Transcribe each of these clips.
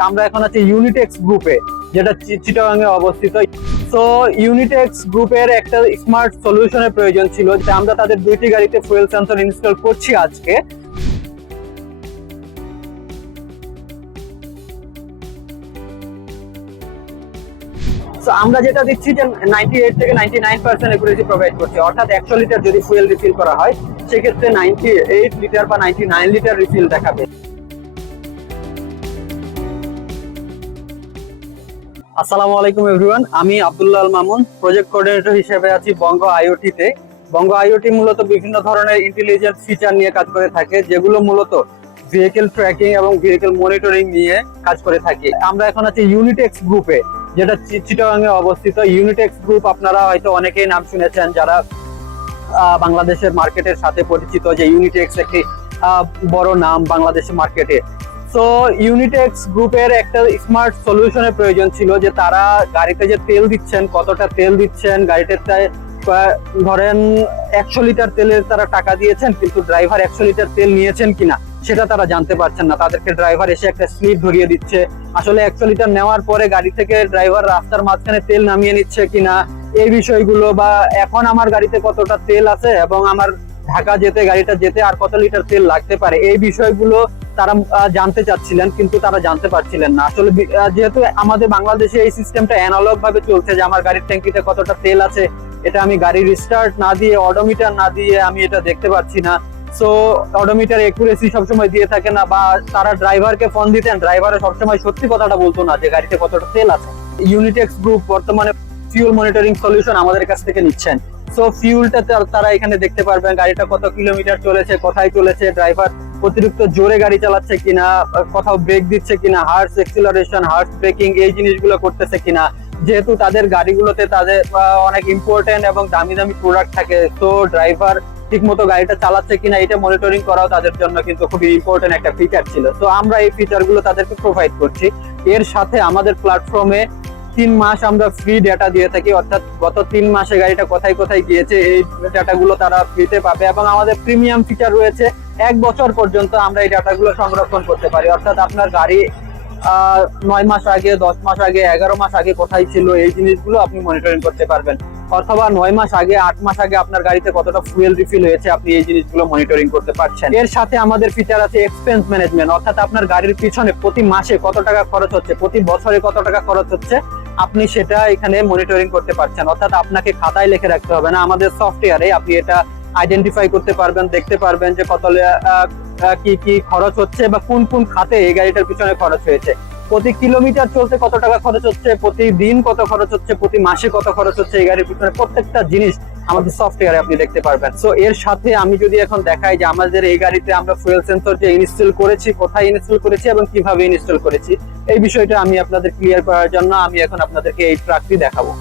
আমরা এখন আছি ইউনিটেক্স গ্রুপে যেটা চি- চিটাগাঙে অবস্থিত। তো ইউনিটেক্স গ্রুপের একটা স্মার্ট সলিউশনের প্রয়োজন ছিল, যে আমরা তাদের দুইটি গাড়িতে ফুয়েল সেন্সর ইনস্টল করছি আজকে। আমরা যেটা দিচ্ছি যে নাইনটি এইট থেকে ninety nine percent accuracy provide করছি। অর্থাৎ একশো লিটার যদি ফুয়েল রিফিল করা হয়, সেক্ষেত্রে নাইনটি এইট লিটার বা নাইনটি নাইন লিটার রিফিল দেখাবে। আসসালামু আলাইকুম এভরিওয়ান, আমি আব্দুল্লাহ মামুন প্রজেক্ট কোঅর্ডিনেটর হিসেবে আছি বঙ্গ আইওটি তে বঙ্গ আইওটি মূলত বিভিন্ন ধরনের ইন্টেলিজেন্ট ফিচার নিয়ে কাজ করে থাকে, যেগুলো মূলত ভেহিকেল ট্র্যাকিং এবং ভেহিকেল মনিটরিং নিয়ে কাজ করে থাকে। আমরা এখন আছি ইউনিটেক্স গ্রুপে যেটা চি- চিটাগাঙে অবস্থিত। ইউনিটেক্স গ্রুপ আপনারা হয়তো অনেকেই নাম শুনেছেন, যারা বাংলাদেশের মার্কেটের সাথে পরিচিত যে ইউনিটেক্স একটি বড় নাম বাংলাদেশের মার্কেটে তো ইউনিটেক্স গ্রুপের একটা স্মার্ট সলিউশনের প্রয়োজন ছিল যে তারা গাড়িতে যে তেল দিচ্ছেন, কতটা তেল দিচ্ছেন গাড়িটাতে ধরেন একশো লিটার তেলের তারা টাকা দিয়েছেন, কিন্তু ড্রাইভার একশো লিটার তেল নিয়েছেন কিনা, সেটা তারা জানতে পারছেন না। তাদেরকে ড্রাইভার এসে একটা স্লিপ ধরিয়ে দিচ্ছে। আসলে একশো লিটার নেওয়ার পরে গাড়ি থেকে ড্রাইভার রাস্তার মাঝখানে তেল নামিয়ে নিচ্ছে কিনা, এই বিষয়গুলো বা এখন আমার গাড়িতে কতটা তেল আছে এবং আমার ঢাকা যেতে, গাড়িটা যেতে আর কত লিটার তেল লাগতে পারে, এই বিষয়গুলো তারা জানতে চাচ্ছিলেন, কিন্তু তারা জানতে পারছিলেন না। আসলে যেহেতু আমাদের বাংলাদেশে এই সিস্টেমটা অ্যানালগ ভাবে চলছে যে আমার গাড়ির ট্যাঙ্কিতে কতটা তেল আছে, এটা আমি গাড়ি রিস্টার্ট না দিয়ে অডোমিটার না দিয়ে আমি এটা দেখতে পাচ্ছি না। সো অডোমিটার একুরেসি সবসময় দিয়ে থাকে না, বা তারা ড্রাইভারকে ফোন দিতেন ড্রাইভার সবসময় সত্যি কথাটা বলতো না যে গাড়িতে কতটা তেল আছে। ইউনিটেক্স গ্রুপ বর্তমানে ফিউল মনিটরিং সলিউশন আমাদের কাছ থেকে নিচ্ছেন। সো ফিউলটা তারা এখানে দেখতে পারবেন, গাড়িটা কত কিলোমিটার চলেছে, কোথায় চলেছে ড্রাইভার অতিরিক্ত জোরে গাড়ি চালাচ্ছে কিনা, কোথাও ব্রেক দিচ্ছে কিনা হার্স এক্সিলারেশন হার্স ব্রেকিং এই জিনিসগুলো করতেছে কিনা। যেহেতু তাদের গাড়িগুলোতে তাদের অনেক ইম্পর্টেন্ট এবং দামি দামি প্রোডাক্ট থাকে, তো ড্রাইভার ঠিক মতো গাড়িটা চালাচ্ছে কিনা, এটা মনিটরিং করাও তাদের জন্য কিন্তু খুবই ইম্পর্টেন্ট একটা ফিচার ছিল। তো আমরা এই ফিচারগুলো তাদেরকে প্রোভাইড করছি। এর সাথে আমাদের প্ল্যাটফর্মে তিন মাস আমরা ফ্রি ডেটা দিয়ে থাকি, অর্থাৎ গত তিন মাসে গাড়িটা কোথায় কোথায় গিয়েছে, এই ডাটাগুলো তারা ফ্রিতে পাবে এবং আমাদের প্রিমিয়াম ফিচার রয়েছে, এক বছর পর্যন্ত আমরা এই ডাটাগুলো সংরক্ষণ করতে পারি। অর্থাৎ আপনার গাড়ি নয় মাস আগে, দশ মাস আগে, এগারো মাস আগে কোথায় ছিল, এই জিনিসগুলো আপনি মনিটরিং করতে পারবেন। অথবা নয় মাস আগে, আট মাস আগে আপনার গাড়িতে কতটা ফুয়েল রিফিল হয়েছে, আপনি এই জিনিসগুলো মনিটরিং করতে পারছেন। এর সাথে আমাদের ফিচার আছে এক্সপেন্স ম্যানেজমেন্ট অর্থাৎ আপনার গাড়ির পিছনে প্রতি মাসে কত টাকা খরচ হচ্ছে, প্রতি বছরে কত টাকা খরচ হচ্ছে আপনি সেটা এখানে মনিটরিং করতে পারছেন। অর্থাৎ আপনাকে খাতায় লিখে রাখতে হবে না। আমাদের সফটওয়্যারে আপনি এটা আইডেন্টিফাই করতে পারবেন, দেখতে পারবেন যে কত কি কি খরচ হচ্ছে বা কোন কোন খাতে এই গাড়িটার পিছনে খরচ হয়েছে। প্রতি কিলোমিটার চলতে কত টাকা খরচ হচ্ছে? প্রতিদিন কত খরচ হচ্ছে? প্রতি মাসে কত খরচ হচ্ছে এই গাড়ির পিছনে? প্রত্যেকটা জিনিস আমাদের সফটওয়্যারে আপনি দেখতে পারবেন। সো এর সাথে আমি যদি এখন দেখাই যে আমাদের এই গাড়িতে আমরা ফুয়েল সেন্সর যে ইনস্টল করেছি, কোথায় ইনস্টল করেছি এবং কীভাবে ইনস্টল করেছি, এই বিষয়টা আমি আপনাদের ক্লিয়ার করার জন্য আমি এখন আপনাদেরকে এই ট্রাকটি দেখাবো।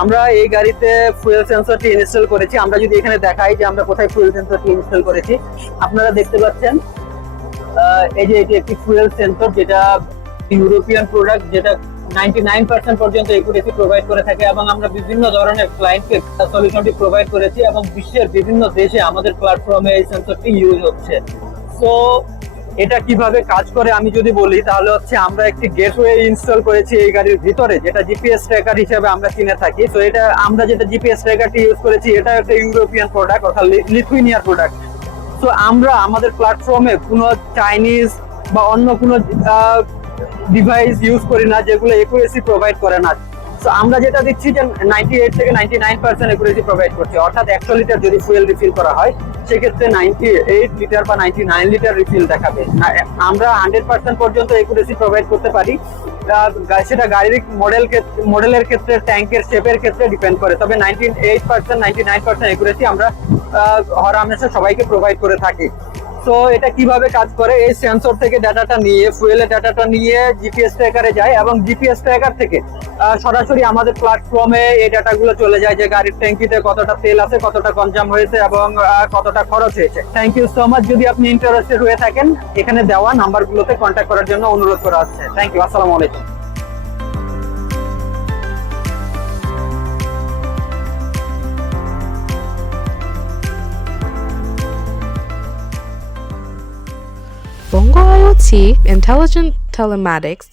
আমরা এই গাড়িতে ফুয়েল সেন্সরটি ইনস্টল করেছি। আমরা যদি এখানে দেখাই যে আমরা কোথায় ফুয়েল সেন্সরটি ইনস্টল করেছি, আপনারা দেখতে পাচ্ছেন এই যে এটি একটি ফুয়েল সেন্সর যেটা ইউরোপিয়ান প্রোডাক্ট যেটা নাইনটি নাইন পার্সেন্ট পর্যন্ত একুরেসি প্রোভাইড করে থাকে এবং আমরা বিভিন্ন ধরনের ক্লায়েন্টকে সলিউশনটি প্রোভাইড করেছি এবং বিশ্বের বিভিন্ন দেশে আমাদের প্ল্যাটফর্মে এই সেন্সরটি ইউজ হচ্ছে। তো এটা কীভাবে কাজ করে আমি যদি বলি, তাহলে হচ্ছে আমরা একটি গেটওয়ে ইনস্টল করেছি এই গাড়ির ভিতরে, যেটা জিপিএস ট্র্যাকার হিসেবে আমরা চিনে থাকি। তো এটা আমরা যেটা জিপিএস ট্র্যাকারটি ইউজ করেছি, এটা একটা ইউরোপিয়ান প্রোডাক্ট অর্থাৎ লিথুইনিয়ার প্রোডাক্ট তো আমরা আমাদের প্ল্যাটফর্মে কোনো চাইনিজ বা অন্য কোনো ডিভাইস ইউজ করি না, যেগুলো একুরেসি প্রোভাইড করে না। তো আমরা যেটা দিচ্ছি যে নাইনটি এইট থেকে ninety nine percent accuracy provide করছি। অর্থাৎ একশো লিটার যদি ফুয়েল রিফিল করা হয় সেক্ষেত্রে নাইনটি এইট লিটার বা নাইনটি নাইন লিটার রিফিল দেখাবে আমরা হান্ড্রেড পার্সেন্ট পর্যন্ত একুরেসি প্রোভাইড করতে পারি। সেটা গাড়ির মডেল মডেলের ক্ষেত্রে ট্যাঙ্কের শেপের ক্ষেত্রে ডিপেন্ড করে। তবে ninety eight percent ninety nine percent accuracy আমরা আহ, হর হামেশা সবাইকে প্রোভাইড করে থাকি। তো এটা কীভাবে কাজ করে? এই সেন্সর থেকে ডাটাটা নিয়ে ফুয়েলের ডাটাটা নিয়ে জিপিএস ট্র্যাকারে যায় এবং জিপিএস ট্র্যাকার থেকে সরাসরি আমাদের প্ল্যাটফর্মে এই ডাটাগুলো চলে যায় যে গাড়ির ট্যাঙ্কিতে কতটা তেল আছে, কতটা কনজাম হয়েছে এবং কতটা খরচ হয়েছে। থ্যাংক ইউ সো মাচ যদি আপনি ইন্টারেস্টেড হয়ে থাকেন, এখানে দেওয়া নাম্বারগুলোতে কন্ট্যাক্ট করার জন্য অনুরোধ করা হচ্ছে। থ্যাংক ইউ আসসালামু আলাইকুম। Bongo IoT Intelligent Telematics